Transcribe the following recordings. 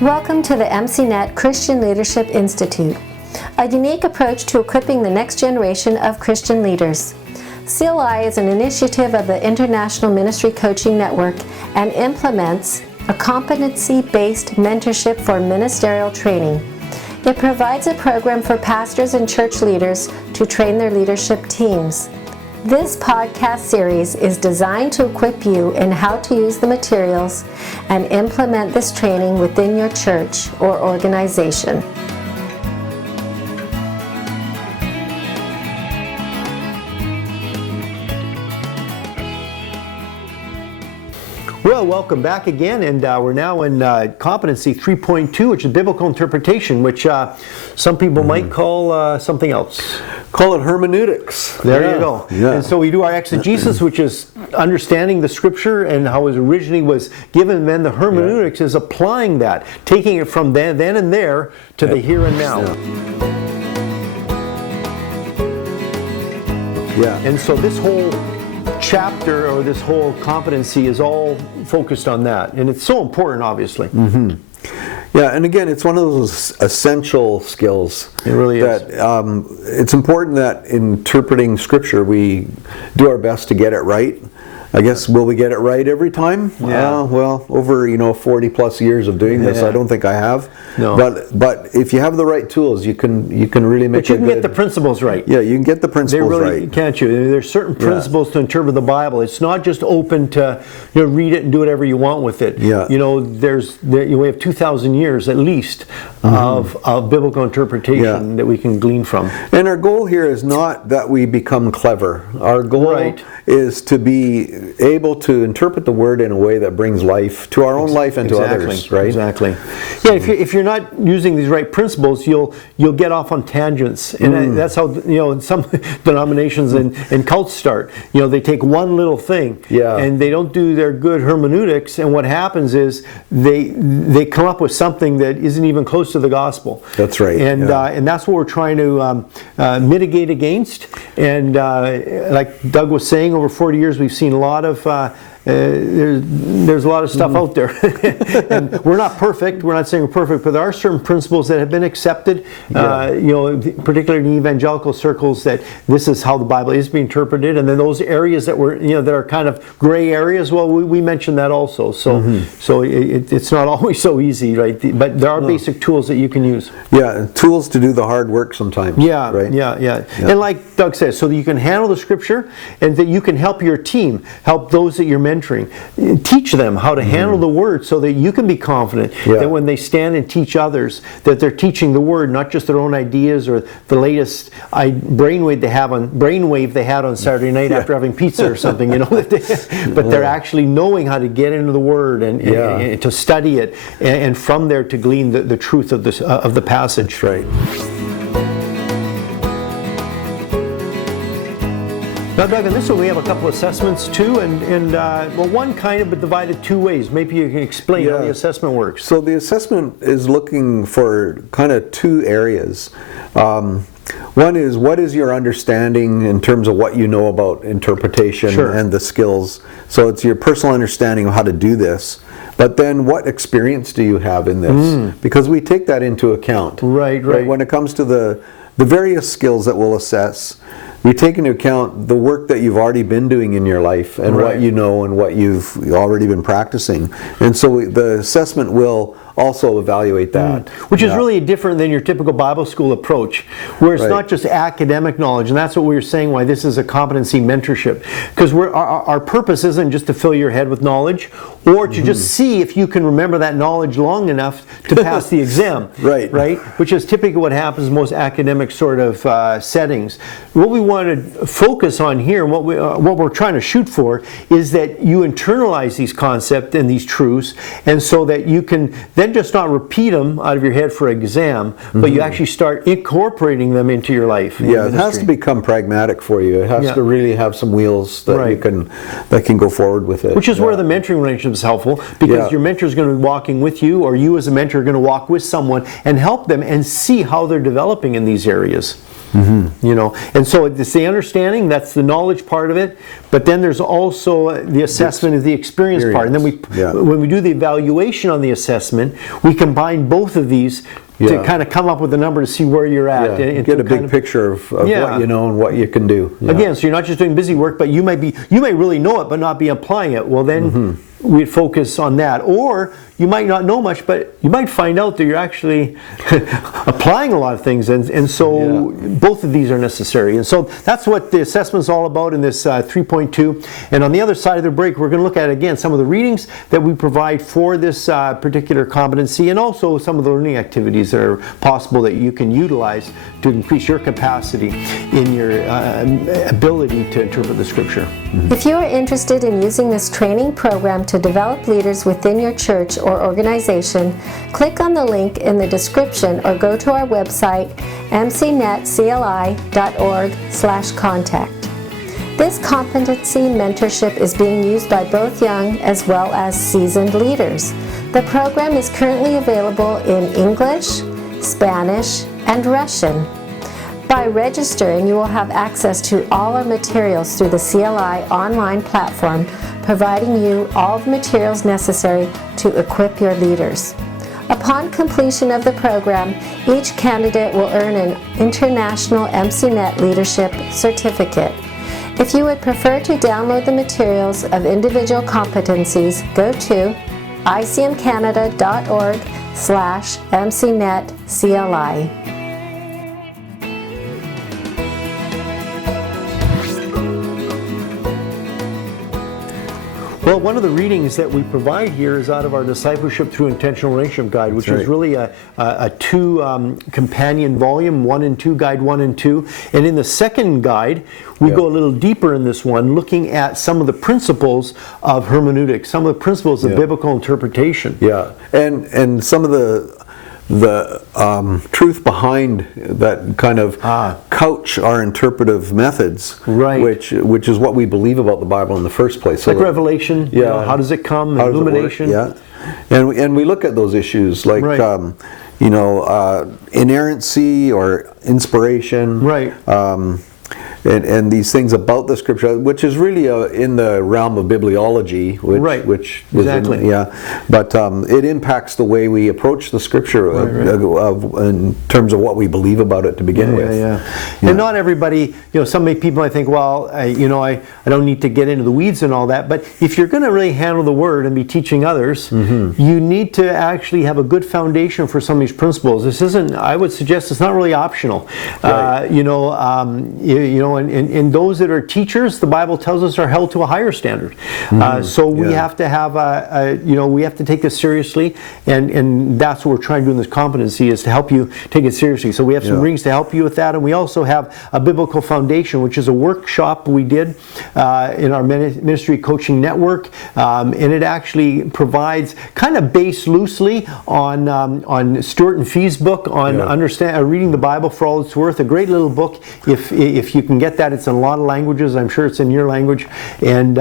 Welcome to the MCNet Christian Leadership Institute, a unique approach to equipping the next generation of Christian leaders. CLI is an initiative of the International Ministry Coaching Network and implements a competency-based mentorship for ministerial training. It provides a program for pastors and church leaders to train their leadership teams. This podcast series is designed to equip you in how to use the materials and implement this training within your church or organization. Well, welcome back again, and we're now in Competency 3.2, which is Biblical Interpretation, which some people might call something else. Call it hermeneutics. There you go. Yeah. And so we do our exegesis, which is understanding the Scripture and how it originally was given, and then the hermeneutics is applying that, taking it from then and there to the here and now. Yeah. And so this whole chapter or this whole competency is all focused on that, and it's so important, obviously. Mm-hmm. Yeah, and again, it's one of those essential skills. It really is. It's important that interpreting Scripture, we do our best to get it right. I guess, will we get it right every time? Yeah. Well, over 40 plus years of doing this, I don't think I have. No. But if you have the right tools, you can really make. But you can get the principles right. Yeah, you can get the principles right. Can't you? There's certain principles to interpret the Bible. It's not just open to read it and do whatever you want with it. Yeah. We have 2,000 years at least of biblical interpretation that we can glean from. And our goal here is not that we become clever. Our goal is to be able to interpret the Word in a way that brings life to our own life and to others, right? Exactly. Yeah, if you're not using these right principles, you'll get off on tangents, and that's how some denominations and cults start. They take one little thing, and they don't do their good hermeneutics, and what happens is they come up with something that isn't even close to the gospel. That's right. And and that's what we're trying to mitigate against. And like Doug was saying, over 40 years we've seen a lot of there's a lot of stuff out there. And we're not perfect. We're not saying we're perfect, but there are certain principles that have been accepted, particularly in evangelical circles, that this is how the Bible is being interpreted. And then those areas that that are kind of gray areas, well, we mentioned that also. So so it's not always so easy, right? But there are basic tools that you can use. Yeah, tools to do the hard work sometimes. Yeah, right? Yeah. And like Doug says, so that you can handle the Scripture and that you can help your team, help those that you're mentoring, teach them how to handle the Word so that you can be confident that when they stand and teach others, that they're teaching the Word, not just their own ideas or the latest brainwave they had on Saturday night after having pizza or something, but they're actually knowing how to get into the Word and to study it, and from there to glean the truth of the passage. Right. Now, Doug, in this one we have a couple assessments too, and one kind of but divided two ways. Maybe you can explain how the assessment works. So the assessment is looking for kind of two areas. One is, what is your understanding in terms of what you know about interpretation and the skills? So it's your personal understanding of how to do this. But then what experience do you have in this? Because we take that into account. Right. When it comes to the various skills that we'll assess, we take into account the work that you've already been doing in your life and what you know and what you've already been practicing. And so the assessment will also evaluate that. Which is really different than your typical Bible school approach, where it's not just academic knowledge, and that's what we were saying why this is a competency mentorship. Because our purpose isn't just to fill your head with knowledge, or to just see if you can remember that knowledge long enough to pass the exam. Right? Which is typically what happens in most academic sort of settings. What we want to focus on here, and what we're trying to shoot for, is that you internalize these concepts and these truths, and so that you can then just not repeat them out of your head for exam, but you actually start incorporating them into your life. Yeah, it has to become pragmatic for you. It has to really have some wheels that you can go forward with it. Which is where the mentoring relationship is helpful, because your mentor is going to be walking with you, or you as a mentor are going to walk with someone and help them and see how they're developing in these areas. You know, and so it's the understanding, that's the knowledge part of it, but then there's also the assessment of the experience part. And then when we do the evaluation on the assessment, we combine both of these to kind of come up with a number to see where you're at. And get a big picture of what you know and what you can do. Again, so you're not just doing busy work, but you may really know it but not be applying it. Well, then we'd focus on that. Or you might not know much, but you might find out that you're actually applying a lot of things, and so both of these are necessary. And so that's what the assessment's all about in this 3.2. And on the other side of the break, we're going to look at, again, some of the readings that we provide for this particular competency, and also some of the learning activities that are possible that you can utilize to increase your capacity in your ability to interpret the Scripture. If you are interested in using this training program to develop leaders within your church or organization, click on the link in the description or go to our website mcnetcli.org/contact. This competency mentorship is being used by both young as well as seasoned leaders. The program is currently available in English, Spanish, and Russian. By registering, you will have access to all our materials through the CLI online platform, providing you all the materials necessary to equip your leaders. Upon completion of the program, each candidate will earn an International MCNet Leadership Certificate. If you would prefer to download the materials of individual competencies, go to icmcanada.org/MCNetCLI. Well, one of the readings that we provide here is out of our Discipleship Through Intentional Relationship Guide, which is really a two companion volume, 1 and 2, Guide 1 and 2. And in the second guide, we go a little deeper in this one, looking at some of the principles of hermeneutics, some of the principles of biblical interpretation. And some of the truth behind that kind of couch our interpretive methods, which is what we believe about the Bible in the first place. So like revelation, you know, how does it come? How illumination. And we look at those issues like inerrancy or inspiration. And these things about the Scripture, which is really in the realm of bibliology, which but it impacts the way we approach the Scripture in terms of what we believe about it to begin with. And not everybody, some people might think, well, I don't need to get into the weeds and all that, but if you're going to really handle the Word and be teaching others, you need to actually have a good foundation for some of these principles. This isn't, I would suggest, it's not really optional. And those that are teachers, the Bible tells us, are held to a higher standard. So we have to have we have to take this seriously, and that's what we're trying to do in this competency, is to help you take it seriously. So we have some readings to help you with that, and we also have a biblical foundation, which is a workshop we did in our ministry coaching network, and it actually provides, kind of based loosely on Stuart and Fee's book on reading the Bible for all it's worth. A great little book if you can get that. It's in a lot of languages. I'm sure it's in your language. And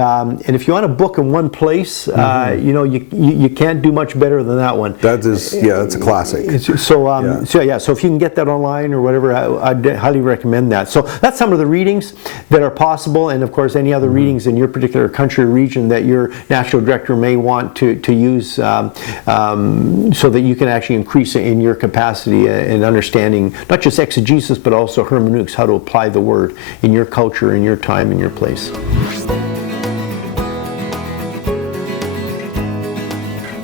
if you want a book in one place, you can't do much better than that one. That is, it's a classic. So if you can get that online or whatever, I'd highly recommend that. So that's some of the readings that are possible, and of course any other readings in your particular country or region that your national director may want to use, so that you can actually increase in your capacity in understanding not just exegesis but also hermeneutics, how to apply the Word in your culture, in your time, in your place.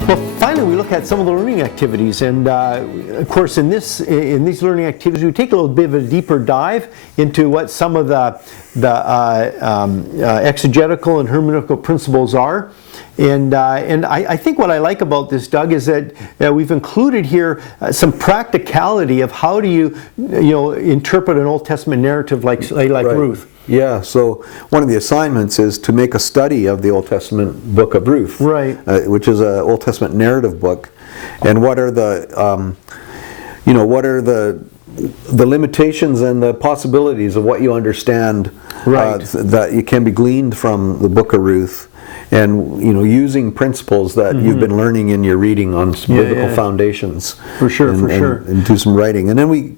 Well, finally, we look at some of the learning activities, and of course, in these learning activities, we take a little bit of a deeper dive into what some of the exegetical and hermeneutical principles are. And I think what I like about this, Doug, is that we've included here some practicality of how do you interpret an Old Testament narrative like Ruth. Yeah, so one of the assignments is to make a study of the Old Testament book of Ruth, which is an Old Testament narrative book, and what are the limitations and the possibilities of what you understand that you can be gleaned from the book of Ruth. and using principles that you've been learning in your reading on some biblical foundations. For sure, and do some writing, and then we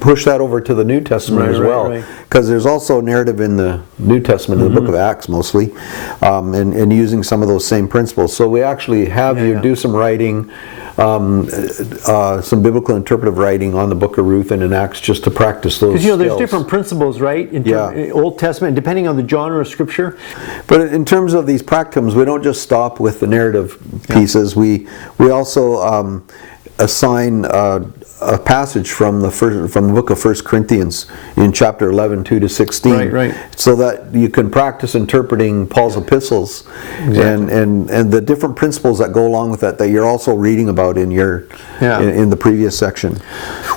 push that over to the New Testament as well, because there's also narrative in the New Testament, in the book of Acts mostly, and using some of those same principles. So we actually have you do some writing, some biblical interpretive writing on the book of Ruth and in Acts, just to practice those Because there's skills. different principles, right? In Old Testament, depending on the genre of Scripture. But in terms of these practicums, we don't just stop with the narrative pieces. We also assign a passage from the book of 1 Corinthians in chapter 11, 2 to 16, so that you can practice interpreting Paul's epistles, and the different principles that go along with that you're also reading about in your in the previous section.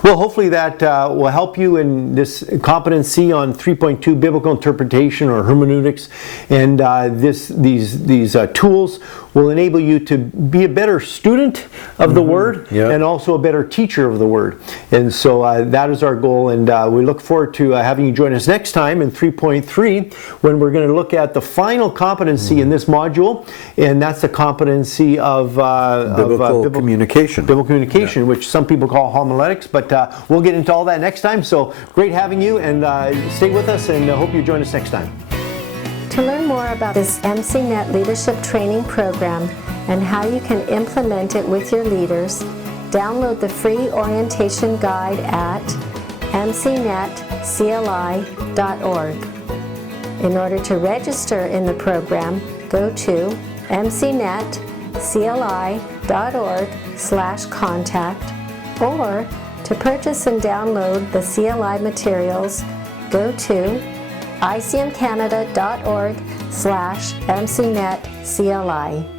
Well, hopefully that will help you in this competency on 3.2 biblical interpretation or hermeneutics, and these tools will enable you to be a better student of the Word and also a better teacher of the Word. And so that is our goal, and we look forward to having you join us next time in 3.3, when we're going to look at the final competency in this module, and that's the competency of biblical communication. Biblical communication, which some people call homiletics, but we'll get into all that next time. So great having you, and stay with us, and hope you join us next time. To learn more about this MCNet Leadership Training Program and how you can implement it with your leaders, download the free orientation guide at mcnetcli.org. In order to register in the program, go to mcnetcli.org/contact, or to purchase and download the CLI materials, go to icmcanada.org/mcnetcli.